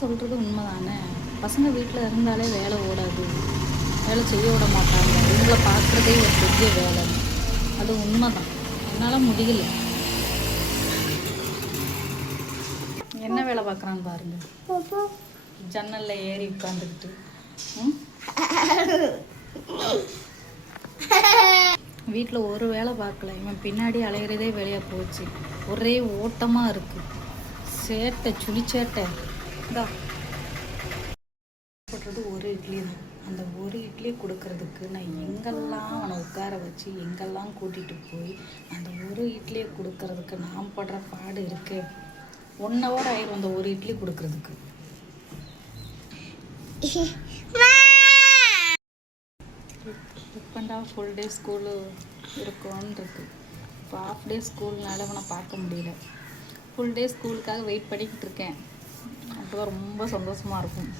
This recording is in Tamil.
சொல்கிறது உண்மை தானே. பசங்க வீட்டில் இருந்தாலே வேலை ஓடாது, வேலை செய்ய விட மாட்டாங்க. இவங்கள பார்க்குறதே ஒரு பெரிய வேலை. அது உண்மை தான். என்னால் முடியல. என்ன வேலை பார்க்குறான்னு பாருங்கள். ஜன்னலில் ஏறி உட்காந்துக்கிட்டு வீட்டில் ஒரு வேலை பார்க்கல. இவன் பின்னாடி அலையிறதே வேலையாக போச்சு. ஒரே ஓட்டமாக இருக்குது. சேட்டை சுழிச்சேட்டை தான் போடுறது. ஒரு இட்லி தான். அந்த ஒரு இட்லி கொடுக்கறதுக்கு நான் எங்கெல்லாம் அவனை உட்கார வச்சு எங்கெல்லாம் கூட்டிகிட்டு போய் அந்த ஒரு இட்லியை கொடுக்கறதுக்கு நான் படுற பாடு இருக்கே. 1 hour ஆயிரும் அந்த ஒரு இட்லி கொடுக்கறதுக்கு. இப்போண்டா ஃபுல் டே ஸ்கூலு இருக்கும்னு இருக்குது. இப்போ ஹாஃப் டே ஸ்கூல்னால அவனை பார்க்க முடியல. ஃபுல் டே ஸ்கூலுக்காக வெயிட் பண்ணிக்கிட்டு இருக்கேன். அப்போ ரொம்ப சந்தோஷமாக இருக்கும்.